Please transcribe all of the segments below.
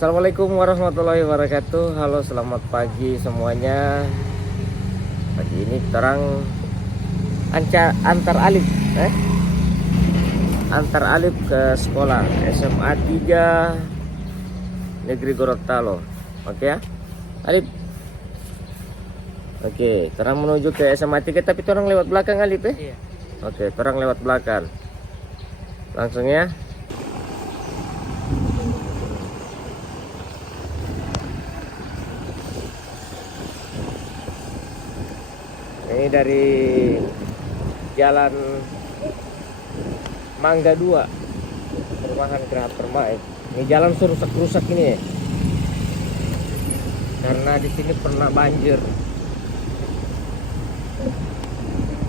Assalamualaikum warahmatullahi wabarakatuh. Halo, selamat pagi semuanya. Pagi ini terang antar alif antar alif ke sekolah SMA 3 Negeri Gorontalo. Oke ya, Alif. Oke, terang menuju ke SMA 3 tapi orang lewat belakang Alif ya? Iya. Oke, terang lewat belakang. Langsung ya. Ini dari Jalan Mangga 2, perumahan Geraha Permai. Ini jalan rusak ini ya. Karena di sini pernah banjir.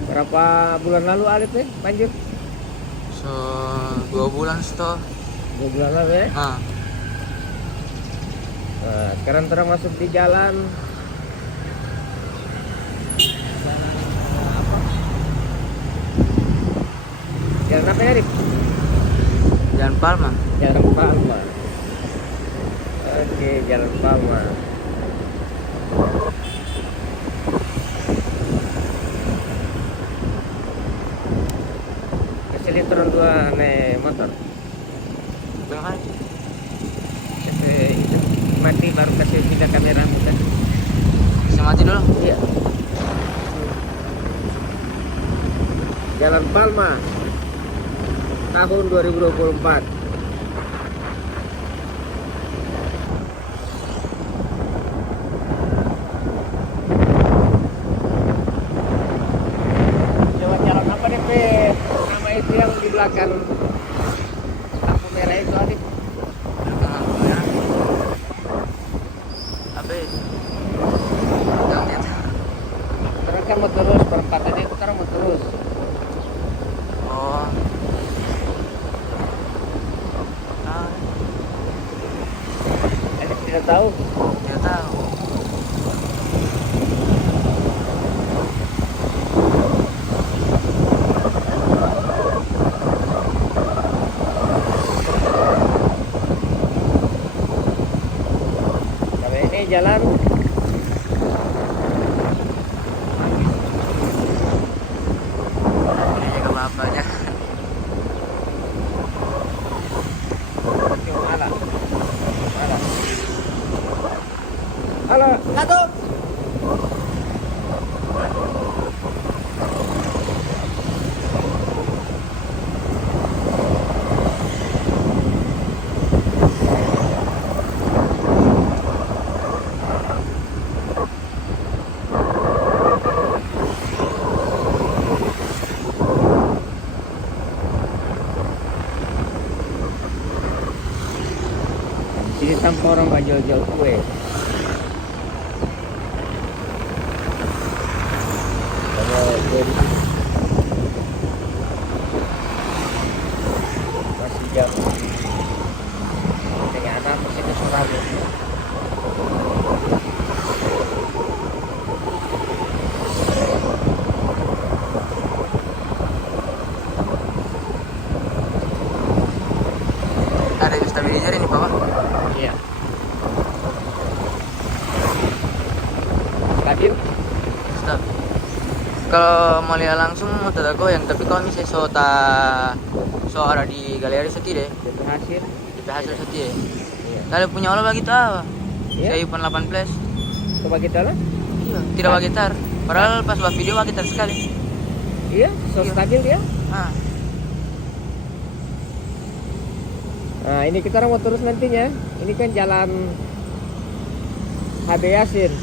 Berapa bulan lalu Alif ya banjir? 2 bulan setelah. 2 bulan lalu ya. Ah, Nah, sekarang terang masuk di jalan Jalan apa ya, Rip? Jalan Palma. Jalan Palma. Oke, Jalan Palma. Kesini turun dua naik motor. Belakang aja. Itu mati baru kasih pindah kamera kan? Bisa mati dulu. Iya. Jalan Palma tahun 2024. Lewat jalan apa nih, Pe? Nama itu yang di belakang lampu merah itu, Adit. Apa itu? Jangan lihat. Terus kan mau terus perempatan itu sekarang mau terus. Oh. Ah, Adit tidak tahu. dia tahu. Kalau ini jalan Ini jaga bapaknya. Ala. Halo, satu. Jadi tanpa orang nggak jual-jual kue. Kalau kue di sini masih jam dengan anak masih ke Surabaya. Ada stabilizer ini, Pak. Iya. Stabil. Stop. Kalau mau lihat langsung tidak goyang, tapi kalau misalnya so ada di galeri setidaknya Itu hasil. di hasil setidaknya. Iya. Kalau punya Allah bagi tahu. Iya. Saya iPhone 8 Plus. Coba kita lah. Iya, tidak bagi tar. Padahal pas buat video bagi tar sekali. Iya, so Iya. stabil dia. Ah, Nah, ini kita mau terus nantinya. Ini kan jalan HB Yasin,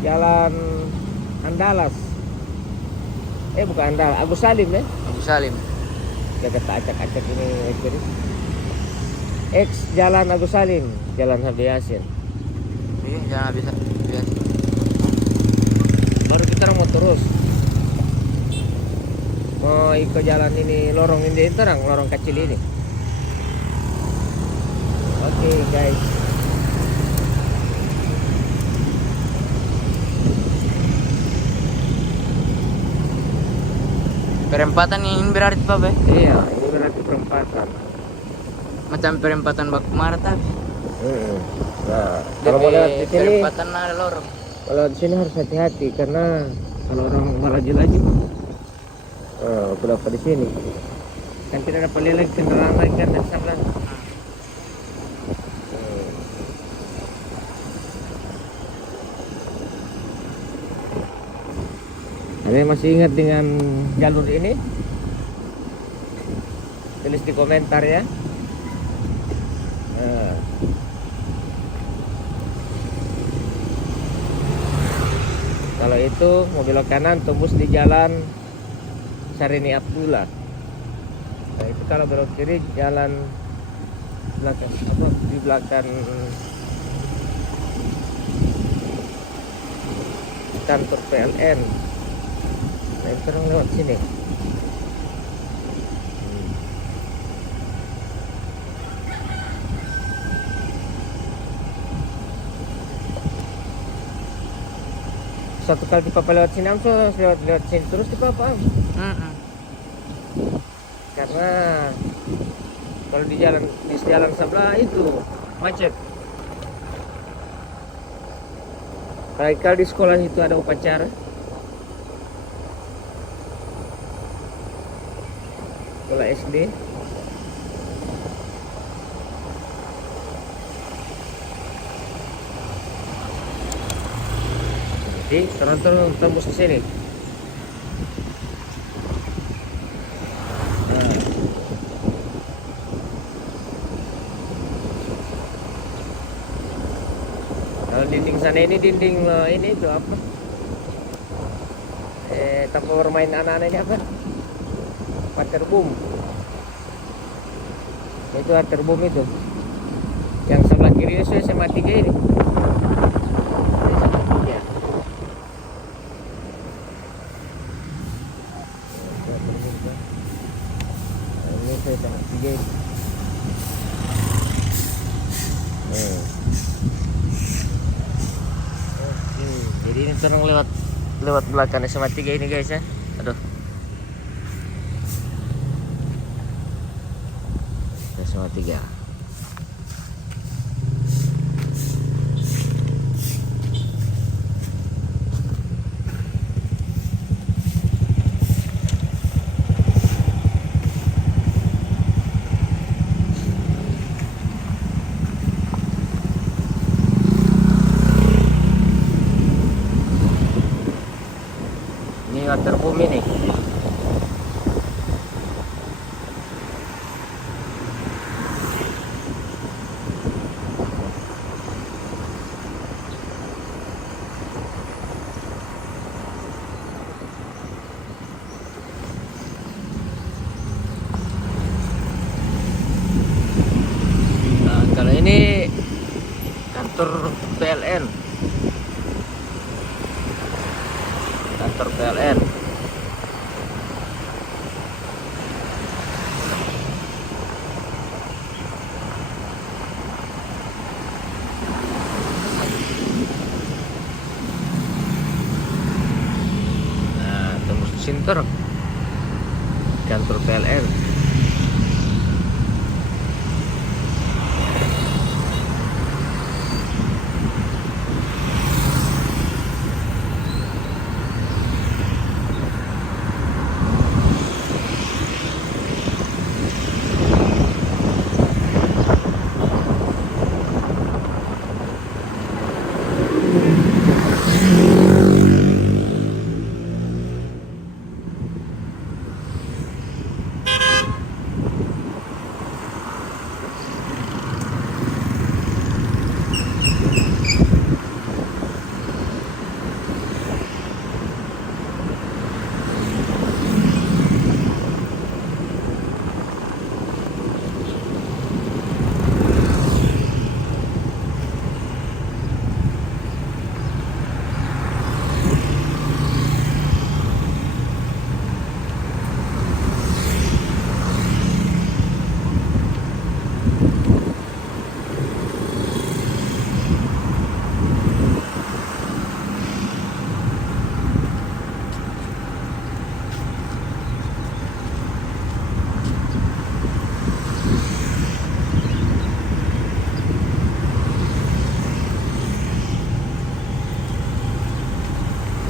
jalan Andalas. Bukan Andal, Agus Salim ya. Abu Salim. Jaga acak-acak ini jadi. X jalan Agus Salim, jalan HB Yasin. Iya, jangan bisa biasa. Baru kita mau terus. Mau ikut jalan ini, lorong ini terang, lorong kecil ini. Oke, guys. Perempatan ini berarti Pak, Be? Iya, ini berarti perempatan. Macam perempatan Baku Marta. Mm-mm. Nah, kalau mau lewat di sini, perempatan ada lorong. kalau di sini harus hati-hati karena kalau orang melaju-laju, aku dapat di sini. Kan tidak dapat lihat lagi kendaraan lain kan dari sebelah. Ada yang masih ingat dengan jalur ini? Tulis di komentar ya. Kalau itu mau belok kanan tembus di jalan Sarini Abdullah. Nah itu kalau belok kiri jalan belakang apa di belakang kantor PLN. Nah itu orang lewat sini. Satu kali di papa lewat sini langsung lewat sini terus di papa. Karena kalau di jalan sebelah itu macet. Kalau di sekolah itu ada upacara. Sekolah SD. Jadi turun tembus ke sini. Kalau dinding sana ini dinding ini itu apa? Tempat bermain anak-anak ini apa? Waterboom. Itu waterboom itu. Yang sebelah kiri itu SMA 3 ini. Sama 3 ini. Jadi ini terang lewat belakang SMA 3 ini guys ya. Aduh. SMA 3. Waterboom ini. Nah, kalau ini kantor PLN. Kantor PLN. Nah, tembus di sini tuh kantor PLN.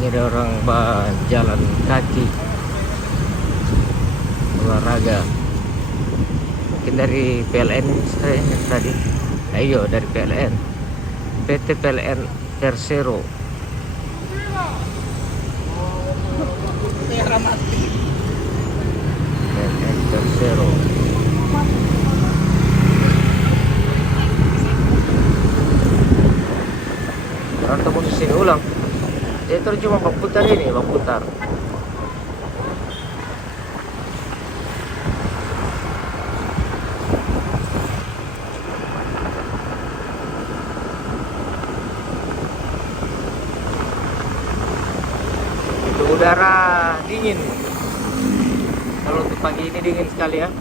ada orang jalan kaki olahraga. Mungkin dari PLN tadi. Ayo dari PLN. PT PLN Persero. PLN Persero. Rantau posisi ini ulang. Itu cuma bak putar ini, bak putar. Itu udara dingin. Kalau untuk pagi ini dingin sekali ya.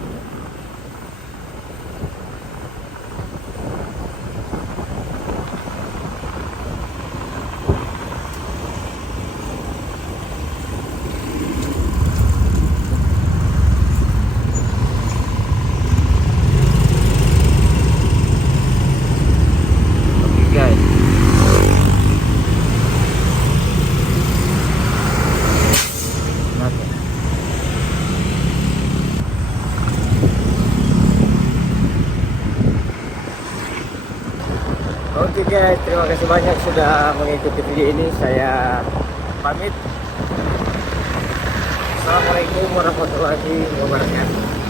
Oke guys. Nanti. Oke guys, terima kasih banyak sudah mengikuti video ini. Saya pamit. Assalamualaikum warahmatullahi wabarakatuh.